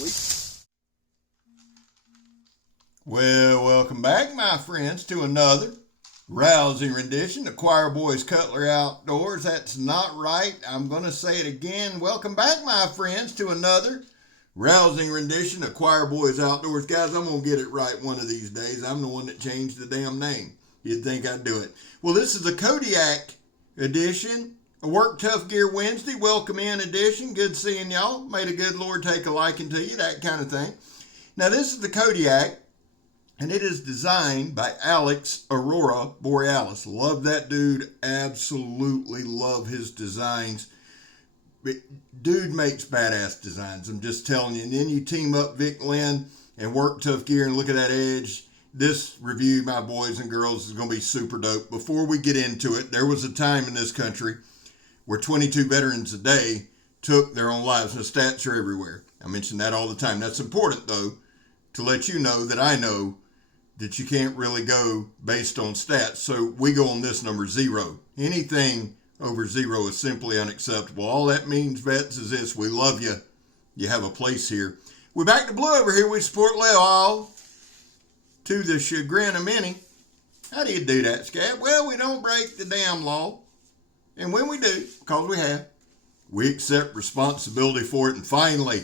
week. Well, welcome back, my friends, to another rousing rendition of Choir Boys Cutlery Outdoors. That's not right. I'm going to say it again. Welcome back, my friends, to another rousing rendition of Choir Boys Outdoors. Guys, I'm going to get it right one of these days. I'm the one that changed the damn name. You'd think I'd do it. Well, this is the Kodiak edition, a Work Tough Gear Wednesday. Welcome in edition. Good seeing y'all. May the good Lord take a liking to you, that kind of thing. Now, this is the Kodiak, and it is designed by Alex Aurora Borealis. Love that dude. Absolutely love his designs. Dude makes badass designs, I'm just telling you. And then you team up Vic Lynn and Work Tough Gear and look at that edge. This review, my boys and girls, is going to be super dope. Before we get into it, there was a time in this country where 22 veterans a day took their own lives. The stats are everywhere. I mention that all the time. That's important, though, to let you know that I know that you can't really go based on stats. So we go on this number, 0. Anything over 0 is simply unacceptable. All that means, vets, is this: we love you. You have a place here. We're back to blue over here. We support Leo all to the chagrin of many. How do you do that, Scab? Well, we don't break the damn law. And when we do, because we have, we accept responsibility for it. And finally,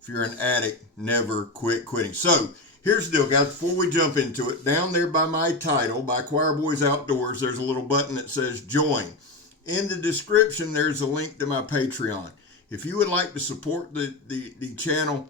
if you're an addict, never quit quitting. So, here's the deal, guys. Before we jump into it, down there by my title, by Choir Boys Outdoors, there's a little button that says Join. In the description, there's a link to my Patreon. If you would like to support the channel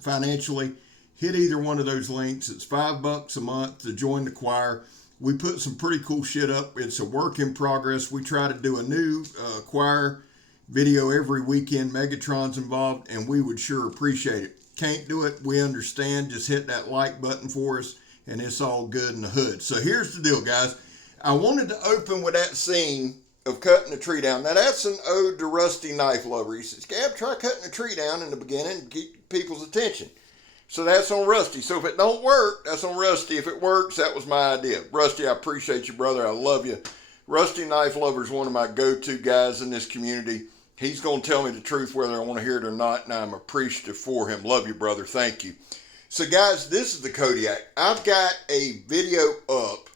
financially, hit either one of those links. It's $5 a month to join the choir. We put some pretty cool shit up. It's a work in progress. We try to do a new choir video every weekend. Megatron's involved, and we would sure appreciate it. Can't do it, we understand. Just hit that like button for us, and it's all good in the hood. So here's the deal, guys. I wanted to open with that scene of cutting a tree down. Now, that's an ode to Rusty Knife Lover. He says, Scab, try cutting a tree down in the beginning and keep people's attention. So that's on Rusty. So if it don't work, that's on Rusty. If it works, that was my idea. Rusty, I appreciate you, brother. I love you. Rusty Knife Lover is one of my go-to guys in this community. He's going to tell me the truth whether I want to hear it or not, and I'm appreciative for him. Love you, brother. Thank you. So, guys, this is the Kodiak. I've got a video up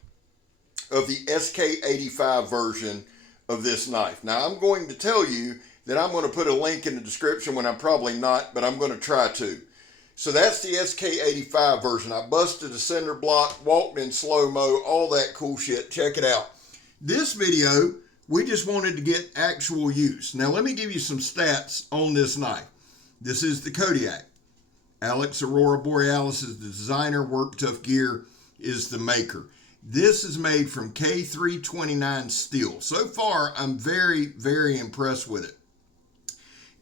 of the SK85 version of this knife. Now, I'm going to tell you that I'm going to put a link in the description when I'm probably not, but I'm going to try to. So that's the SK85 version. I busted a cinder block, walked in slow-mo, all that cool shit. Check it out. This video, we just wanted to get actual use. Now, let me give you some stats on this knife. This is the Kodiak. Alex Aurora Borealis is the designer. Work Tough Gear is the maker. This is made from K329 steel. So far, I'm very, very impressed with it.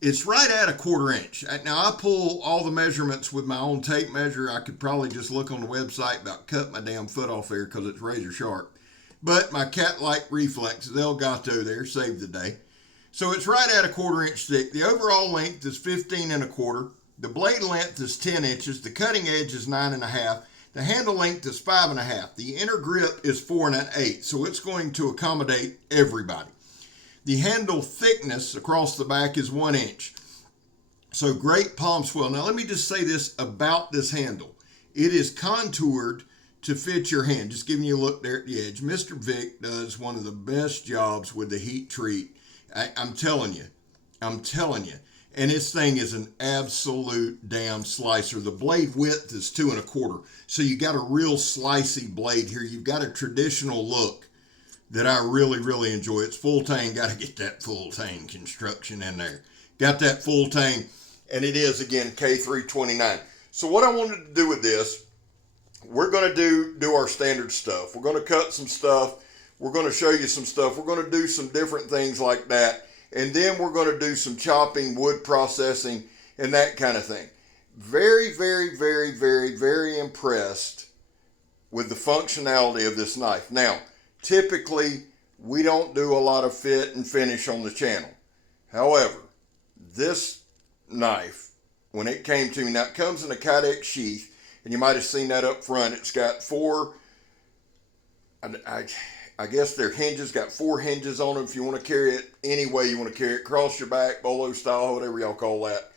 It's right at a 1/4 inch. Now, I pull all the measurements with my own tape measure. I could probably just look on the website about cut my damn foot off there because it's razor sharp. But my cat-like reflexes, El Gato there, saved the day. So it's right at a 1/4 inch thick. The overall length is 15 1/4. The blade length is 10 inches. The cutting edge is 9 1/2. The handle length is 5 1/2. The inner grip is 4 1/8. So it's going to accommodate everybody. The handle thickness across the back is 1 inch. So great palm swell. Now let me just say this about this handle. It is contoured to fit your hand. Just giving you a look there at the edge. Mr. Vic does one of the best jobs with the heat treat. I'm telling you. And this thing is an absolute damn slicer. The blade width is 2 1/4. So you got a real slicey blade here. You've got a traditional look that I really, really enjoy. It's full tang. Got to get that full tang construction in there. Got that full tang. And it is, again, K329. So what I wanted to do with this, we're going to do our standard stuff. We're going to cut some stuff. We're going to show you some stuff. We're going to do some different things like that. And then we're going to do some chopping, wood processing, and that kind of thing. Very, very, very, very, very impressed with the functionality of this knife. Now, typically, we don't do a lot of fit and finish on the channel. However, this knife, when it came to me, now it comes in a Kodiak sheath, and you might have seen that up front. It's got 4, I guess they're hinges, got 4 hinges on them if you want to carry it any way you want to carry it, cross your back, bolo style, whatever y'all call that.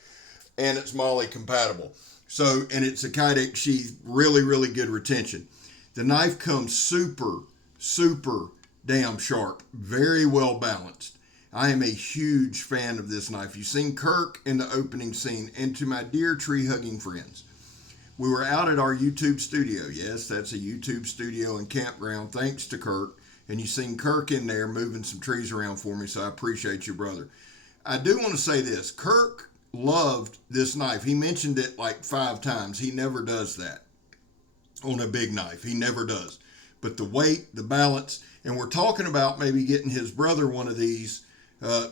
and it's MOLLE compatible. So, and it's a Kodiak sheath, really, really good retention. The knife comes super, super damn sharp, very well balanced. I am a huge fan of this knife. You've seen Kirk in the opening scene. And to my dear tree-hugging friends, we were out at our YouTube studio. Yes, that's a YouTube studio and campground, thanks to Kirk. And you've seen Kirk in there moving some trees around for me, so I appreciate you, brother. I do want to say this. Kirk loved this knife. He mentioned it like 5 times. He never does that on a big knife. He never does. But the weight, the balance, and we're talking about maybe getting his brother one of these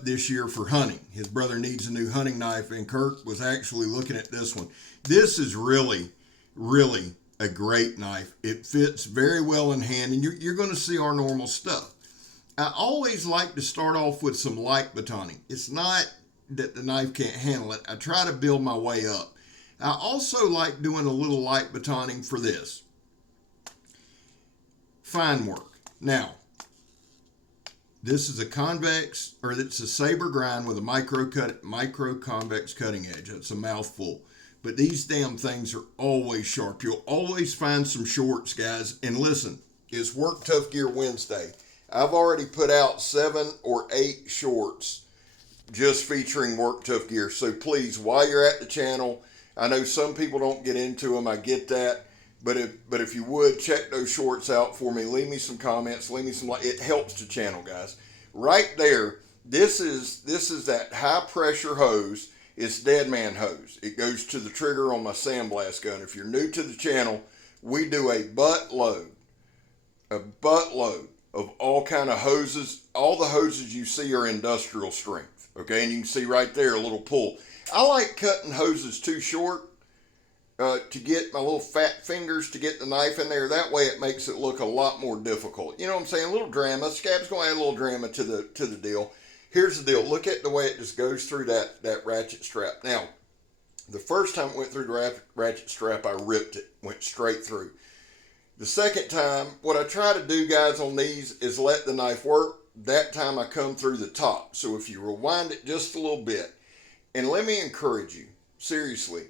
this year for hunting. His brother needs a new hunting knife, and Kirk was actually looking at this one. This is really, really a great knife. It fits very well in hand, and you're going to see our normal stuff. I always like to start off with some light batoning. It's not that the knife can't handle it. I try to build my way up. I also like doing a little light batoning for this. Fine work. Now, this is a convex, or it's a saber grind with a micro convex cutting edge. It's a mouthful. But these damn things are always sharp. You'll always find some shorts, guys. And listen, it's Work Tough Gear Wednesday. I've already put out 7 or 8 shorts just featuring Work Tough Gear. So please, while you're at the channel, I know some people don't get into them. I get that. But if you would, check those shorts out for me. Leave me some comments. Leave me some like. It helps the channel, guys. Right there, this is that high pressure hose. It's dead man hose. It goes to the trigger on my sandblast gun. If you're new to the channel, we do a buttload of all kind of hoses. All the hoses you see are industrial strength. Okay, and you can see right there a little pull. I like cutting hoses too short. To get my little fat fingers to get the knife in there. That way it makes it look a lot more difficult. You know what I'm saying? A little drama. Scab's going to add a little drama to the deal. Here's the deal. Look at the way it just goes through that ratchet strap. Now, the first time it went through the ratchet strap, I ripped it. Went straight through. The second time, what I try to do, guys, on these is let the knife work. That time I come through the top. So if you rewind it just a little bit, and let me encourage you, seriously,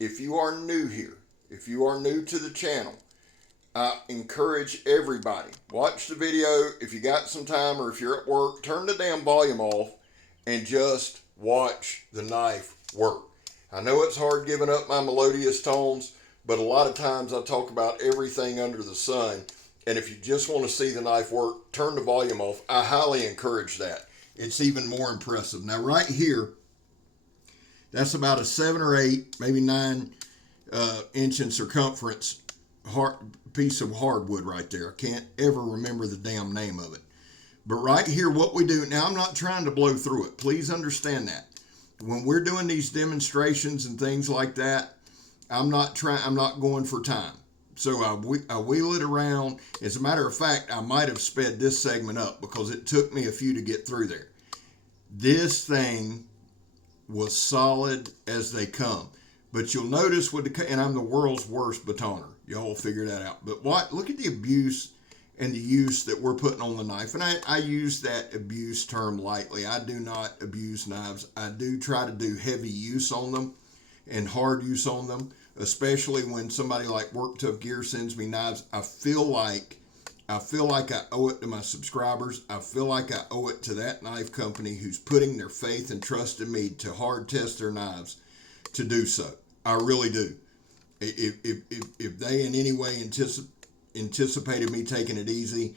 if you are new here, if you are new to the channel, I encourage everybody, watch the video. If you got some time or if you're at work, turn the damn volume off and just watch the knife work. I know it's hard giving up my melodious tones, but a lot of times I talk about everything under the sun. And if you just want to see the knife work, turn the volume off. I highly encourage that. It's even more impressive. Now right here, that's about a 7 or 8, maybe 9 inch in circumference piece of hardwood right there. I can't ever remember the damn name of it. But right here, what we do, now I'm not trying to blow through it. Please understand that. When we're doing these demonstrations and things like that, I'm not going for time. So I wheel it around. As a matter of fact, I might have sped this segment up because it took me a few to get through there. This thing was solid as they come. But you'll notice and I'm the world's worst batoner. Y'all figure that out. But look at the abuse and the use that we're putting on the knife. And I use that abuse term lightly. I do not abuse knives. I do try to do heavy use on them and hard use on them, especially when somebody like Work Tough Gear sends me knives. I feel like I owe it to my subscribers. I feel like I owe it to that knife company who's putting their faith and trust in me to hard test their knives to do so. I really do. If they in any way anticipated me taking it easy,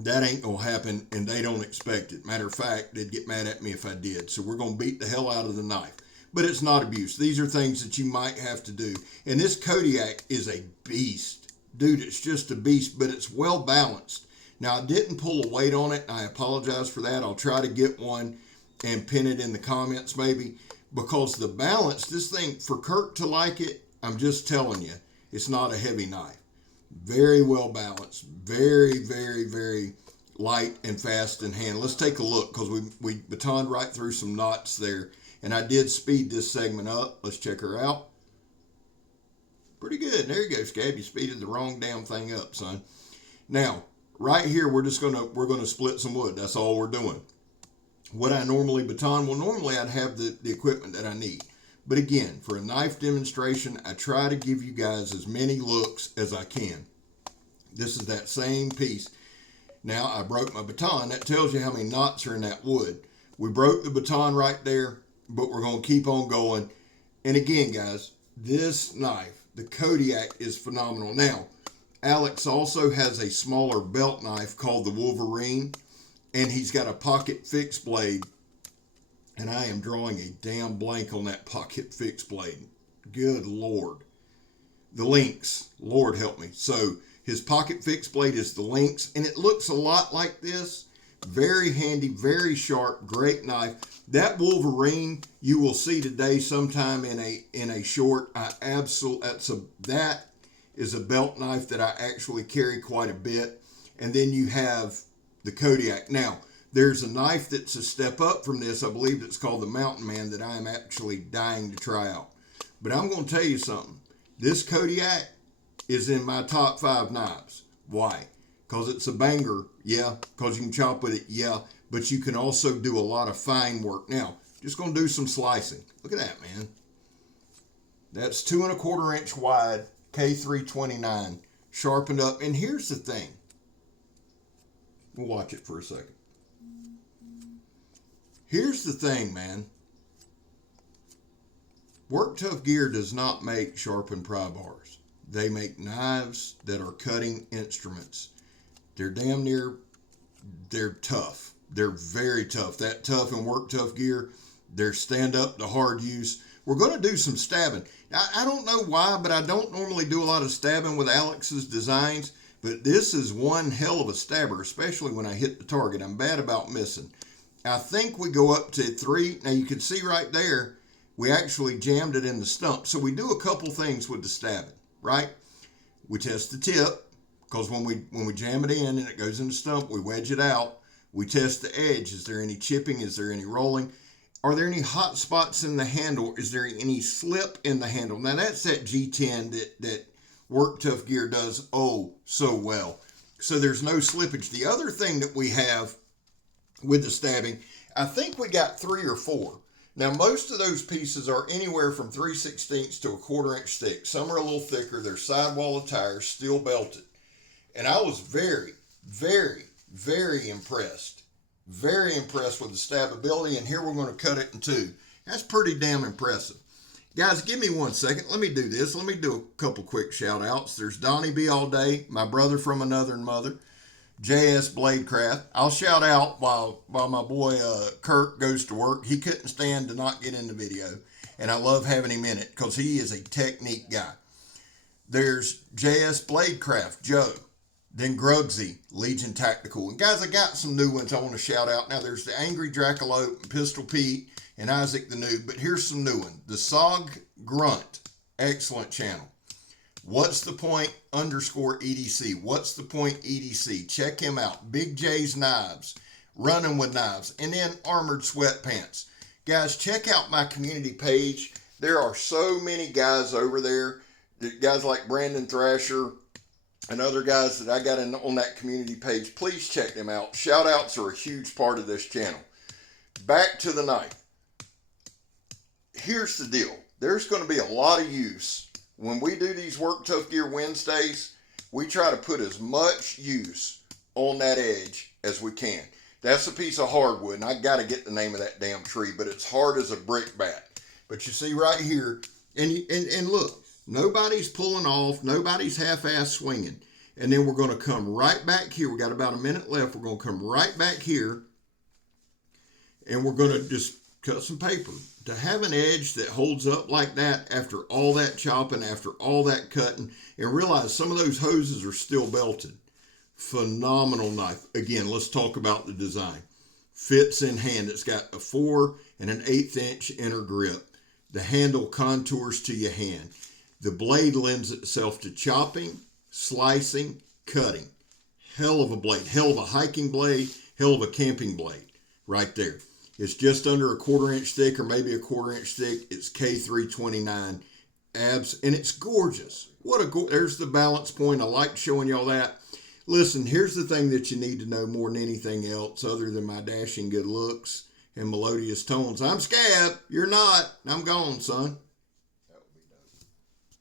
that ain't gonna happen, and they don't expect it. Matter of fact, they'd get mad at me if I did. So we're gonna beat the hell out of the knife. But it's not abuse. These are things that you might have to do. And this Kodiak is a beast. Dude, it's just a beast, but it's well balanced. Now, I didn't pull a weight on it. I apologize for that. I'll try to get one and pin it in the comments maybe, because the balance, this thing, for Kirk to like it, I'm just telling you, it's not a heavy knife. Very well balanced. Very, very, very light and fast in hand. Let's take a look, because we batoned right through some knots there. And I did speed this segment up. Let's check her out. Pretty good. There you go, Scab. You speeded the wrong damn thing up, son. Now, right here, we're gonna split some wood. That's all we're doing. What I normally baton, well, normally I'd have the equipment that I need. But again, for a knife demonstration, I try to give you guys as many looks as I can. This is that same piece. Now, I broke my baton. That tells you how many knots are in that wood. We broke the baton right there, but we're going to keep on going. And again, guys, this knife, the Kodiak, is phenomenal. Now, Alex also has a smaller belt knife called the Wolverine, and he's got a pocket fixed blade. And I am drawing a damn blank on that pocket fixed blade. Good Lord. The Lynx. Lord help me. So his pocket fixed blade is the Lynx, and it looks a lot like this. Very handy, very sharp, great knife. That Wolverine you will see today sometime in a short. That is a belt knife that I actually carry quite a bit. And then you have the Kodiak. Now, there's a knife that's a step up from this. I believe it's called the Mountain Man that I am actually dying to try out. But I'm going to tell you something. This Kodiak is in my top 5 knives. Why? Because it's a banger. Yeah. Because you can chop with it. Yeah. But you can also do a lot of fine work. Now, just going to do some slicing. Look at that, man. That's 2 1/4 inch wide, K329, sharpened up. And here's the thing. We'll watch it for a second. Here's the thing, man. Work Tuff Gear does not make sharpened pry bars. They make knives that are cutting instruments. They're damn near, they're tough. They're very tough. That Tuff and Work Tuff Gear, they're stand up to hard use. We're going to do some stabbing. I don't know why, but I don't normally do a lot of stabbing with Alex's designs, but this is one hell of a stabber, especially when I hit the target. I'm bad about missing. I think we go up to 3. Now you can see right there, we actually jammed it in the stump. So we do a couple things with the stabbing, right? We test the tip, because when we jam it in and it goes in the stump, we wedge it out. We test the edge. Is there any chipping? Is there any rolling? Are there any hot spots in the handle? Is there any slip in the handle? Now that's that G10 that Work Tuff Gear does oh so well. So there's no slippage. The other thing that we have with the stabbing, I think we got 3 or 4. Now most of those pieces are anywhere from 3/16 to 1/4 inch thick. Some are a little thicker. They're sidewall of tires, steel belted. And I was very, very, very impressed. Very impressed with the stabbability. And here we're going to cut it in 2. That's pretty damn impressive. Guys, give me 1 second. Let me do this. Let me do a couple quick shout outs. There's Donnie B all day, my brother from another mother. JS Bladecraft. I'll shout out while my boy Kirk goes to work. He couldn't stand to not get in the video, and I love having him in it because he is a technique guy. There's JS Bladecraft, Joe. Then Grugsy, Legion Tactical. And guys, I got some new ones I want to shout out. Now there's the Angry Dracolope, Pistol Pete, and Isaac the Noob. But here's some new ones. The Sog Grunt, excellent channel. What's the point _EDC? What's the point EDC? Check him out. Big J's Knives, Running with Knives, and then Armored Sweatpants. Guys, check out my community page. There are so many guys over there. Guys like Brandon Thrasher and other guys that I got on that community page. Please check them out. Shout outs are a huge part of this channel. Back to the knife. Here's the deal. There's going to be a lot of use. When we do these Work Tuff Gear Wednesdays, we try to put as much use on that edge as we can. That's a piece of hardwood, and I got to get the name of that damn tree, but it's hard as a brick bat. But you see right here, and look, nobody's pulling off, nobody's half-ass swinging. And then we're going to come right back here. We got about a minute left. We're going to come right back here, and we're going to just cut some paper. To have an edge that holds up like that after all that chopping, after all that cutting, and realize some of those hoses are still belted. Phenomenal knife. Again, let's talk about the design. Fits in hand. It's got a 4 and an 1/8 inch inner grip. The handle contours to your hand. The blade lends itself to chopping, slicing, cutting. Hell of a blade. Hell of a hiking blade. Hell of a camping blade. Right there. It's just under 1/4 inch thick, or maybe 1/4 inch thick. It's K329 abs, and it's gorgeous. There's the balance point. I like showing y'all that. Listen, here's the thing that you need to know more than anything else, other than my dashing good looks in melodious tones. I'm Scab. You're not. I'm gone, son.